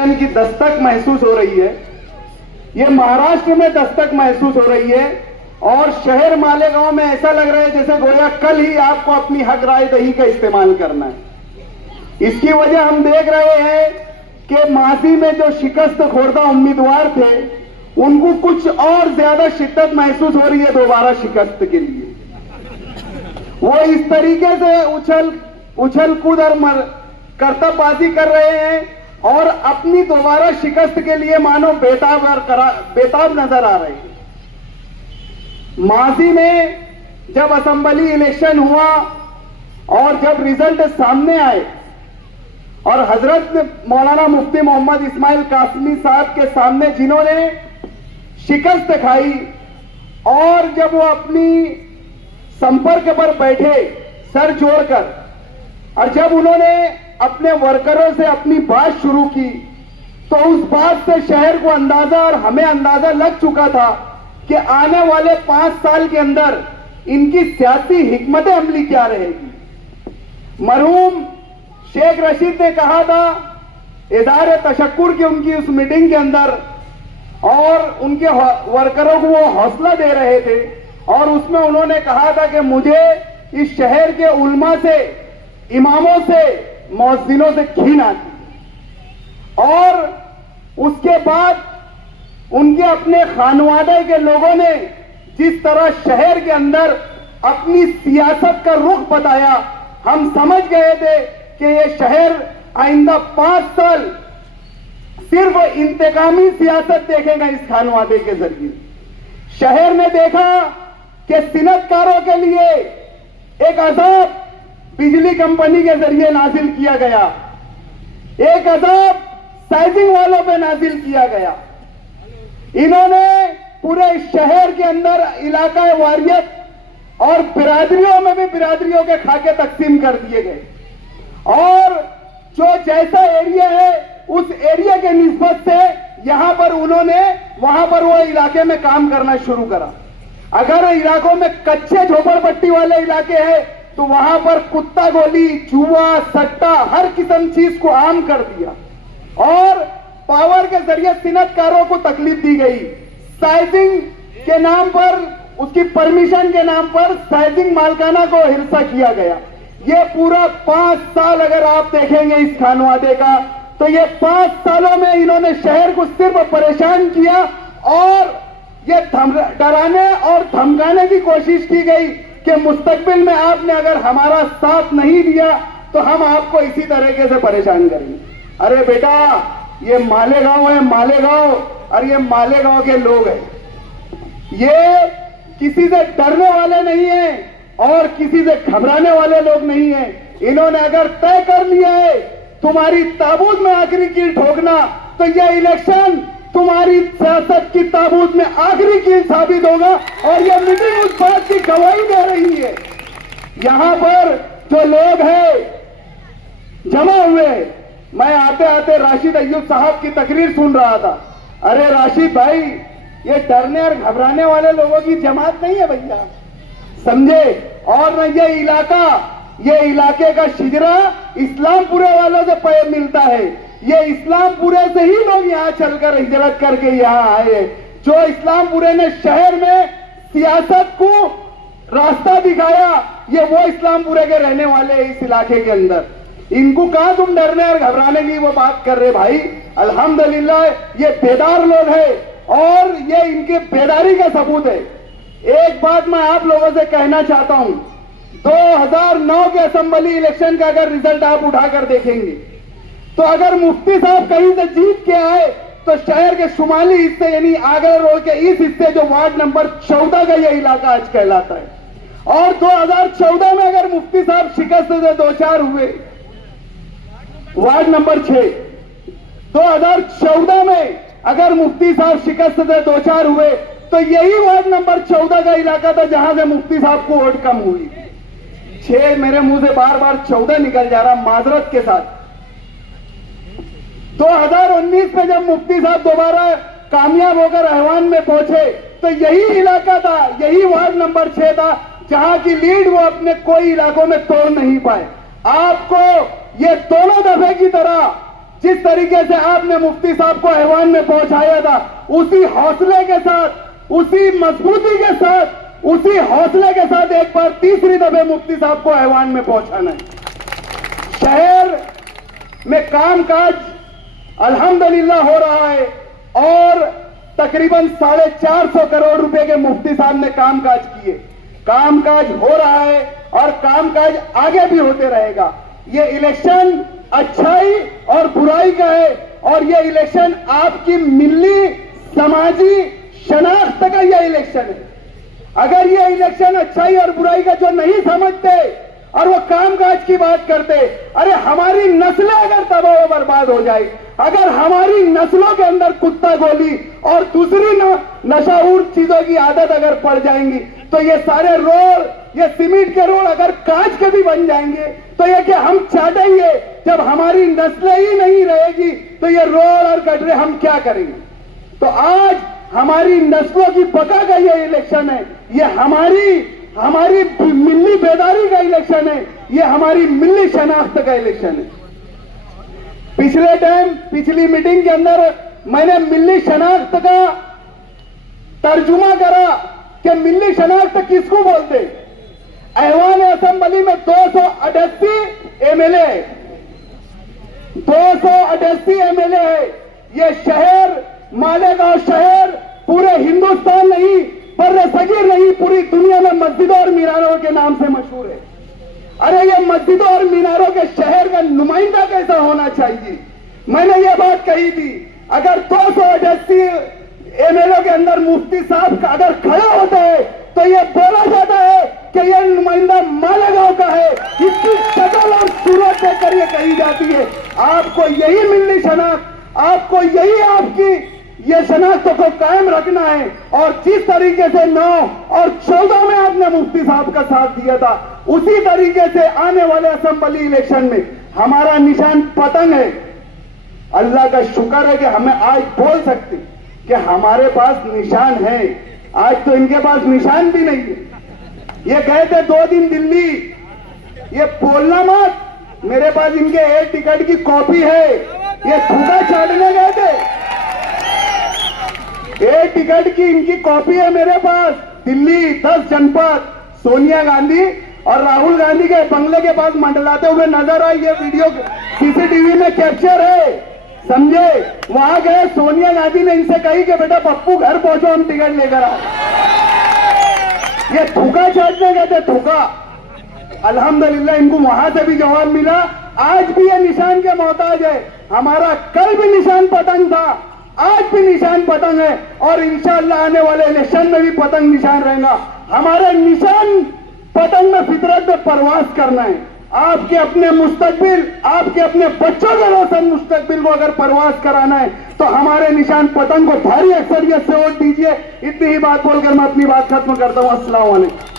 Election की दस्तक महसूस हो रही है। ये महाराष्ट्र में दस्तक महसूस हो रही है और शहर मालेगांव में ऐसा लग रहा है जैसे गोया कल ही आपको अपनी हक राय दही का इस्तेमाल करना है। इसकी वजह हम देख रहे हैं कि माजी में जो शिकस्त खोरदा उम्मीदवार थे उनको कुछ और ज्यादा शिद्दत महसूस हो रही है दोबारा शिकस्त के लिए। वो इस तरीके से उछल कूद और करतबबाजी कर रहे हैं और अपनी दोबारा शिकस्त के लिए मानो बेताब नजर आ रहे हैं। माजी में जब असेंबली इलेक्शन हुआ और जब रिजल्ट सामने आए और हजरत मौलाना मुफ्ती मोहम्मद इस्माइल कासमी साहब के सामने जिन्होंने शिकस्त खाई और जब वो अपनी संपर्क पर बैठे सर जोड़कर और जब उन्होंने अपने वर्करों से अपनी बात शुरू की तो उस बात से शहर को अंदाजा और हमें अंदाजा लग चुका था कि आने वाले 5 साल के अंदर इनकी सियासी हिकमत अमली क्या रहेगी। मरहूम शेख रशीद ने कहा था इज़हार तशक्कुर की उनकी उस मीटिंग के अंदर और उनके वर्करों को वो हौसला दे रहे थे और उसमें उन्होंने कहा था कि मुझे इस शहर के उलमा से, इमामों से, मौज़िनों से घिन आती। और उसके बाद उनके अपने खानवादे के लोगों ने जिस तरह शहर के अंदर अपनी सियासत का रुख बताया, हम समझ गए थे कि ये शहर आइंदा 5 साल सिर्फ इंतकामी सियासत देखेगा इस खानवादे के जरिए। शहर ने देखा कि सिनतकारों के लिए एक अजाब बिजली कंपनी के जरिए नाजिल किया गया, एक अजाब साइजिंग वालों पे नाजिल किया गया। इन्होंने पूरे शहर के अंदर इलाका वारियत और बिरादरियों में भी बिरादरियों के खाके तकसीम कर दिए गए और जो जैसा एरिया है उस एरिया के निस्बत से यहां पर उन्होंने वहां पर वो इलाके में काम करना शुरू करा। अगर इलाकों में कच्चे झोपड़पट्टी वाले इलाके हैं तो वहां पर कुत्ता गोली, जुआ, सट्टा, हर किस्म चीज को आम कर दिया और पावर के जरिए सिनतकारों को तकलीफ दी गई। साइजिंग के नाम पर, उसकी परमिशन के नाम पर साइजिंग मालकाना को हिरसा किया गया। ये पूरा 5 साल अगर आप देखेंगे इस खानवादे का तो ये 5 सालों में इन्होंने शहर को सिर्फ परेशान किया और ये डराने और धमकाने की कोशिश की गई कि मुस्तकबिल में आपने अगर हमारा साथ नहीं दिया तो हम आपको इसी तरीके से परेशान करेंगे। अरे बेटा, ये मालेगांव है, मालेगांव, और ये मालेगांव के लोग हैं। ये किसी से डरने वाले नहीं हैं और किसी से घबराने वाले लोग नहीं हैं। इन्होंने अगर तय कर लिया है तुम्हारी ताबूत में आखिरी कील ठोकना तो यह इलेक्शन तुम्हारी सियासत की ताबूत में आखिरी कील साबित होगा और यह मीटिंग उस बात की गवाही दे रही है। यहां पर जो लोग हैं जमा हुए, मैं आते आते राशिद अय्यूब साहब की तकरीर सुन रहा था। अरे राशिद भाई, ये डरने और घबराने वाले लोगों की जमात नहीं है भैया, समझे। और न ये इलाके का शिजरा इस्लामपुरे वालों से मिलता है। ये इस्लामपुरे से ही लोग यहाँ चलकर हिजरत करके यहाँ आए। जो इस्लामपुरे ने शहर में सियासत को रास्ता दिखाया, ये वो इस्लामपुरे के रहने वाले हैं इस इलाके के अंदर। इनको कहां तुम डरने और घबराने की वो बात कर रहे भाई। अल्हम्दुलिल्लाह ये बेदार लोग हैं और ये इनके बेदारी का सबूत है। एक बात मैं आप लोगों से कहना चाहता हूं, 2009 के असेंबली इलेक्शन का अगर रिजल्ट आप उठाकर देखेंगे तो अगर मुफ्ती साहब कहीं से जीत के आए तो शहर के शुमाली हिस्से यानी आगरा रोड के इस हिस्से जो वार्ड नंबर 14 का यह इलाका आज कहलाता है। और 2014 में अगर मुफ्ती साहब शिकस्त से 2-4 हुए, वार्ड नंबर 6, 2014 में अगर मुफ्ती साहब शिकस्त से 2-4 हुए तो यही वार्ड नंबर 14 का इलाका था जहां से मुफ्ती साहब को वोट कम हुई। 6 मेरे मुंह से बार बार 14 निकल जा रहा, माजरत के साथ। 2019 में जब मुफ्ती साहब दोबारा कामयाब होकर रहवान में पहुंचे तो यही इलाका था, यही वार्ड नंबर 6 था जहां की लीड वो अपने कोई इलाकों में तोड़ नहीं पाए। आपको ये दोनों दफे की तरह जिस तरीके से आपने मुफ्ती साहब को ऐवान में पहुंचाया था, उसी हौसले के साथ, उसी मजबूती के साथ, उसी हौसले के साथ एक बार तीसरी दफे मुफ्ती साहब को ऐवान में पहुंचाना है। शहर में कामकाज अल्हम्दुलिल्लाह हो रहा है और तकरीबन 450 करोड़ रुपए के मुफ्ती साहब ने कामकाज किए। कामकाज हो रहा है और कामकाज आगे भी होते रहेगा। ये इलेक्शन अच्छाई और बुराई का है और ये इलेक्शन आपकी मिली समाजी शनाख्त का ये इलेक्शन है। अगर ये इलेक्शन अच्छाई और बुराई का जो नहीं समझते और वो कामकाज की बात करते, अरे हमारी नस्लें अगर तबाह बर्बाद हो जाए, अगर हमारी नस्लों के अंदर कुत्ता गोली और दूसरी नशाउर चीजों की आदत अगर पड़ जाएंगी, तो ये सारे रोड, ये सीमेंट के रोड अगर कांच के भी बन जाएंगे तो ये कि हम चाटेंगे। जब हमारी नस्लें ही नहीं रहेगी तो ये रोड और गटरे हम क्या करेंगे? तो आज हमारी नस्लों की बका का ये इलेक्शन है, ये हमारी मिली बेदारी का इलेक्शन है, ये हमारी मिली शनाख्त का इलेक्शन है। पिछली मीटिंग के अंदर मैंने मिली शनाख्त का तर्जुमा करा कि मिली शनाख्त किसको बोलते। ऐवान असेंबली में 288 एमएलए है, 288 एमएलए है। ये शहर, मालेगांव शहर पूरे हिंदुस्तान नहीं, बर्रे सगीर नहीं, पूरी दुनिया में मस्जिदों और मीनारों के नाम से मशहूर है। अरे ये मस्जिदों और मीनारों के शहर का नुमाइंदा कैसा होना चाहिए? मैंने ये बात कही थी, अगर 288 एमएलए के अंदर मुफ्ती साहब का अगर खड़ा होता है तो ये बोला जाता है कि ये नुमाइंदा मालेगांव का है। इसकी शक्ल और सूरत देखकर ये कही जाती है। आपको यही मिलनी शनाख्त, आपको यही आपकी ये शनाख्त को कायम रखना है। और जिस तरीके से 9 और 14 में आपने मुफ्ती साहब का साथ दिया था, उसी तरीके से आने वाले असेंबली इलेक्शन में हमारा निशान पतंग है। अल्लाह का शुक्र है कि हमें आज बोल सकते कि हमारे पास निशान है। आज तो इनके पास निशान भी नहीं है। ये गए थे 2 दिन दिल्ली, ये बोलना मत, मेरे पास इनके एयर टिकट की कॉपी है। ये थूका चाटने गए थे, एयर टिकट की इनकी कॉपी है मेरे पास। दिल्ली 10 जनपद सोनिया गांधी और राहुल गांधी के बंगले के पास मंडलाते हुए नजर आई। ये वीडियो सीसीटीवी में कैप्चर है, समझे। वहां गए, सोनिया गांधी ने इनसे कही कि बेटा पप्पू घर पहुंचो, हम टिकट लेकर आए। ये थूका चाटने गए थे, थूका। अल्हम्दुलिल्लाह इनको वहां से भी जवाब मिला। आज भी ये निशान के मोहताज है। हमारा कल भी निशान पतंग था, आज भी निशान पतंग है और इंशाअल्लाह आने वाले इलेक्शन में भी पतंग निशान रहेगा। हमारा निशान पतंग में फितरत में परवास करना है। आपके अपने मुस्तकबिल, आपके अपने बच्चों के रोशन मुस्तकबिल को अगर परवास कराना है तो हमारे निशान पतंग को भारी अक्सरियत से वोट दीजिए। इतनी ही बात बोलकर मैं अपनी बात खत्म करता हूं। अस्सलाम वालेकुम।